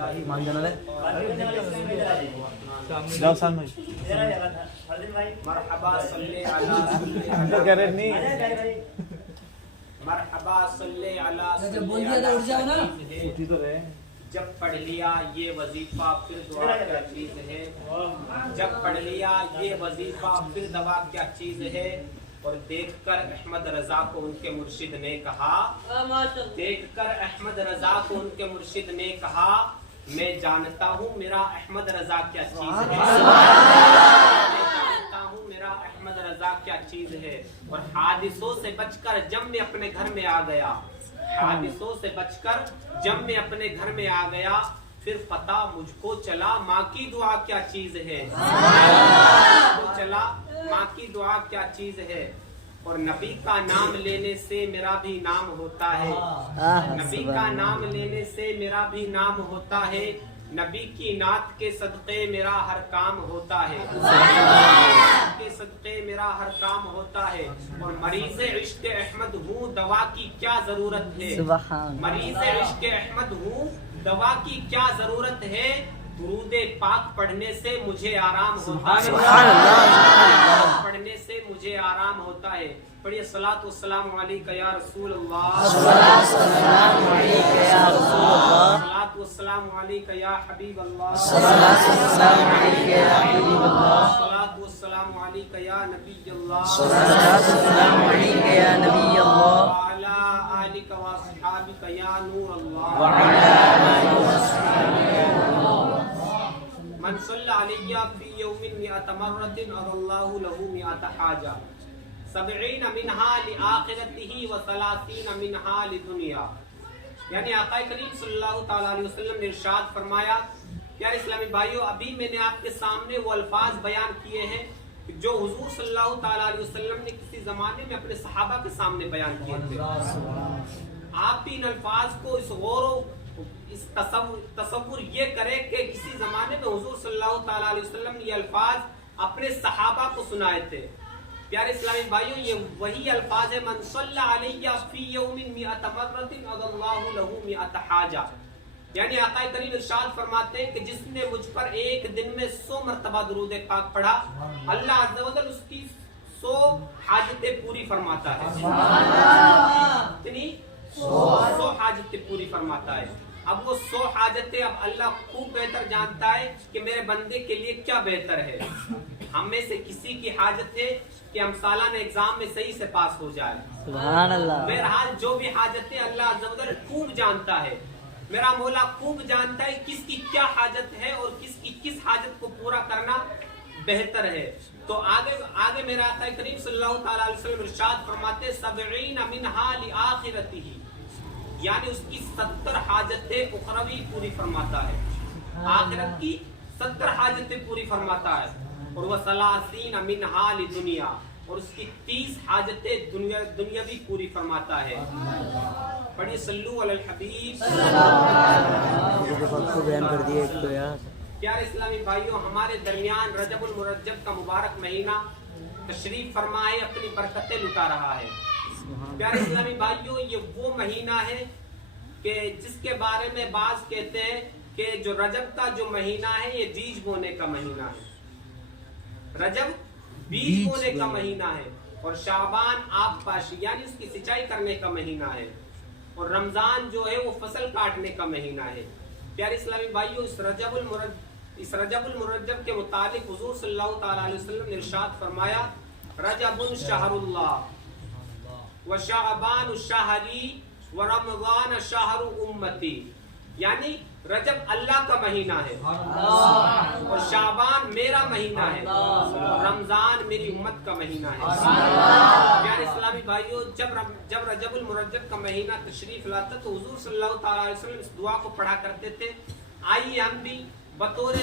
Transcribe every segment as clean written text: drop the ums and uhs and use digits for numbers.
मान जाना है जाओ सामने मरहबा सल्ले अला अंदर कह रहे नहीं मरहबा सल्ले अला जब बोल दिया तो उठ जाओ ना। उठी तो रहे जब पढ़ लिया ये वजीफा फिर दुआ क्या चीज है। जब पढ़ लिया ये वजीफा फिर दवा क्या चीज है। और देखकर अहमद रजा को उनके मुर्शिद ने कहा, देखकर अहमद रजा को उनके मुर्शिद ने कहा, मैं जानता हूँ मेरा अहमद रजा क्या चीज है। मैं जानता हूँ मेरा अहमद रजा क्या चीज है। और हादिसों से बचकर जब मैं अपने घर में आ गया, हादिसों से बचकर जब मैं अपने घर में आ गया, फिर पता मुझको चला माँ की दुआ क्या चीज है। मुझको चला माँ की दुआ क्या चीज है। और नबी का नाम लेने से मेरा भी नाम होता है। नबी का नाम लेने से मेरा भी नाम होता है। नबी की नात के सदक़े मेरा हर काम होता है। के सदक़े मेरा हर काम होता है। और मरीज़ इश्क़ अहमद हूँ, दवा की क्या जरूरत है। मरीज़ इश्क़ अहमद हूँ, दवा की क्या जरूरत है। दुरूदे पाक पढ़ने से मुझे आराम होता है। पढ़ने से मुझे आराम होता है। पढ़िए सलात व सलाम अलैका या रसूल अल्लाह, सलात व सलाम अलैका या हबीब अल्लाह, सलात व सलाम अलैका या नबी अल्लाह, अला आलिका व अस्हाबिका या नूर अल्लाह। मन सल्ला अलैया फी यौमिन मिअत मर्रतिन अल्लाहु लहू मिअत हाजा, 70 मिनहा लिआखिरतिही व 30 मिनहा लिदुनिया। यानी आका करीम सल्लल्लाहु तआला अलैहि वसल्लम ने इरशाद फरमाया, यार इस्लामी भाइयों, अभी मैंने आपके सामने वो अल्फाज बयान किए हैं जो हुजूर सल्लल्लाहु तआला अलैहि वसल्लम ने किसी जमाने में अपने सहाबा के सामने बयान किए थे। आप भी इन अल्फाज को इस गौर इस तसव्वुर ये करे कि किसी जमाने में हुजूर सल्लल्लाहु तआला अलैहि वसल्लम ने ये अल्फाज अपने सहाबा को सुनाए थे। प्यारे इस्लामी भाइयों, ये वही अल्फाज है, मन सल्ला अलैया फी यौमिन मिअत मर्रतिन अल्लाहु लहू मिअत हाजा। यानी आका करीम इरशाद फरमाते हैं कि जिसने मुझ पर एक दिन में 100 मरतबा दुरूद पाक पढ़ा, अल्लाह अज़्ज़ा व जल उसकी 100 हाजतें पूरी फरमाता है। इतनी 100 हाजतें पूरी फरमाता है। अब वो 100 हाजतें अब अल्लाह खूब बेहतर जानता है कि मेरे बंदे के लिए क्या बेहतर है। हम में से किसी की हाजत है कि हम सालाना एग्जाम में सही से पास हो जाए। सुभान अल्लाह। बहरहाल जो भी हाजतें अल्लाह अज़्ज़ा व जल खूब जानता है, मेरा मौला खूब जानता है किसकी क्या हाजत है और किसकी किस हाजत को पूरा करना बेहतर है। तो आगे मेरा आका करीम सल्लल्लाहु तआला अलैहि वसल्लम इरशाद फरमाते, 70 मिनहा लिआखिरतिही, यानी उसकी 70 हाजतें उखरवी पूरी फरमाता है, आखिरत की 70 हाजतें पूरी फरमाता है। और वह 30 मिनहा लिदुनिया, और उसकी 30 हाजतें दुनियावी पूरी फरमाता है। पढ़िए सल्लू अलल हबीब। बयान कर दिया एक तो यार। प्यारे इस्लामी भाइयों, हमारे दरमियान रजबुल मुरज्जब का मुबारक महीना तशरीफ फरमा है, अपनी बरकतें लुटा रहा है। प्यारे इस्लामी भाइयों, ये वो महीना है कि जिसके बारे में बाज कहते हैं कि जो रजब का जो महीना है ये बीज बोने का महीना है। रजब बीज बोने का महीना है, और शाबान आब पाशी यानी उसकी सिंचाई करने का महीना है, और रमजान जो है वो फसल काटने का महीना है। प्यारे इस्लामी भाइयों, इस रजबुल मुरज्जब के मुतालिक हुजूर सल्लल्लाहु तआला अलैहि वसल्लम ने इरशाद फरमाया, रजबुन शहरुल्लाह व शाबान शहरी व रमजान शहरु उम्मती। यानी रजब अल्लाह का महीना है और शाबान मेरा महीना है और रमजान मेरी उम्मत का महीना है। प्यारे इस्लामी भाइयों, जब रजबुल मुरज्जब का महीना तशरीफ लाता तो हुजूर सल्लल्लाहु तआला अलैहि वसल्लम इस दुआ को पढ़ा करते थे। आइए हम भी बतौर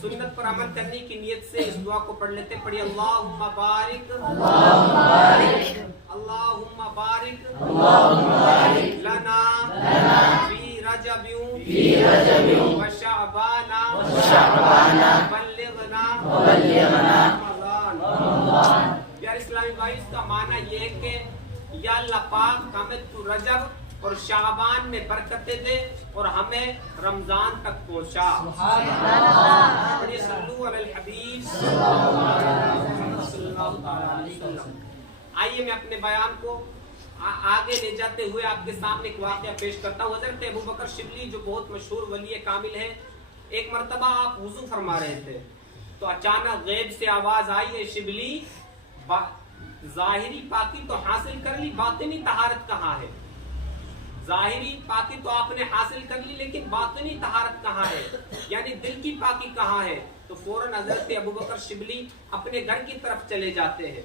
सुन्नत पर अमल करने की नियत से इस दुआ को पढ़ लेते। पढ़िए अल्लाहुम्मा बारिक अल्लाहुम्मा बारिक लना फी रजबिन व शअबाना बल्लिगना रमज़ान। प्यारे इस्लामी भाई, इसका माना ये है कि या अल्लाह पाक हमें तू रजब اور شعبان میں برکتیں دے اور ہمیں رمضان تک پہنچا. صلو علی الحبیب صلی اللہ علیہ وسلم. آئیے میں اپنے بیان کو آگے لے جاتے ہوئے آپ کے سامنے ایک واقعہ پیش کرتا ہوں. حضرت ابوبکر شبلی جو بہت مشہور ولی کامل ہے، ایک مرتبہ آپ وضو فرما رہے تھے تو اچانک غیب سے آواز آئی، اے شبلی ظاہری پاکی تو حاصل کر لی، باطنی طہارت کہاں ہے؟ ظاہری پاکی تو آپ نے حاصل کر لی لیکن باطنی طہارت کہاں ہے، یعنی دل کی پاکی کہاں ہے؟ تو فوراً حضرت ابوبکر شبلی اپنے گھر کی طرف چلے جاتے ہیں.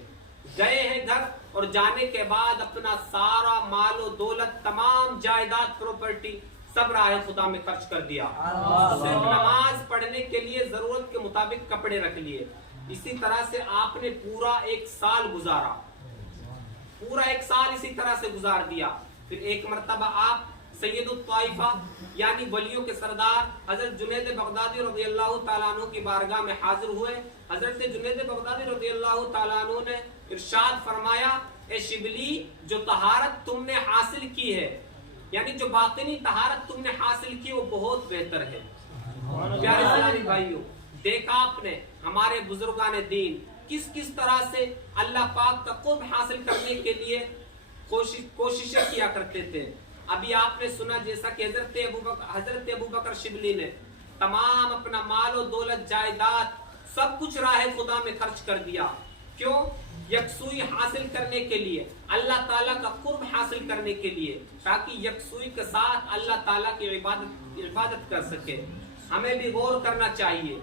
گئے ہیں گھر اور جانے کے بعد اپنا سارا مال و دولت، تمام جائیداد، پراپرٹی سب راہ خدا میں خرچ کر دیا. صرف نماز پڑھنے کے لیے ضرورت کے مطابق کپڑے رکھ لیے. اسی طرح سے آپ نے پورا ایک سال گزارا، پورا ایک سال اسی طرح سے گزار دیا. پھر ایک مرتبہ آپ سید الطائفہ یعنی ولیوں کے سردار حضرت جنید بغدادی رضی اللہ تعالیٰ عنہ کی بارگاہ میں حاضر ہوئے. حضرت جنید بغدادی رضی اللہ تعالیٰ عنہ نے ارشاد فرمایا، اے شبلی جو طہارت تم نے حاصل کی ہے، یعنی جو باطنی طہارت تم نے حاصل کی وہ بہت بہتر ہے. پیارے اسلامی بھائیوں، دیکھا آپ نے ہمارے بزرگان دین کس طرح سے اللہ پاک کا قرب حاصل کرنے کے لیے کوششیں کیا کرتے تھے. ابھی آپ نے سنا جیسا کہ حضرت ابوبکر شبلی نے تمام اپنا مال و دولت، جائیداد سب کچھ راہ خدا میں خرچ کر دیا. کیوں؟ یکسوئی حاصل کرنے کے لیے، اللہ تعالیٰ کا قرب حاصل کرنے کے لیے، تاکہ یکسوئی کے ساتھ اللہ تعالیٰ کی عبادت کر سکے. ہمیں بھی غور کرنا چاہیے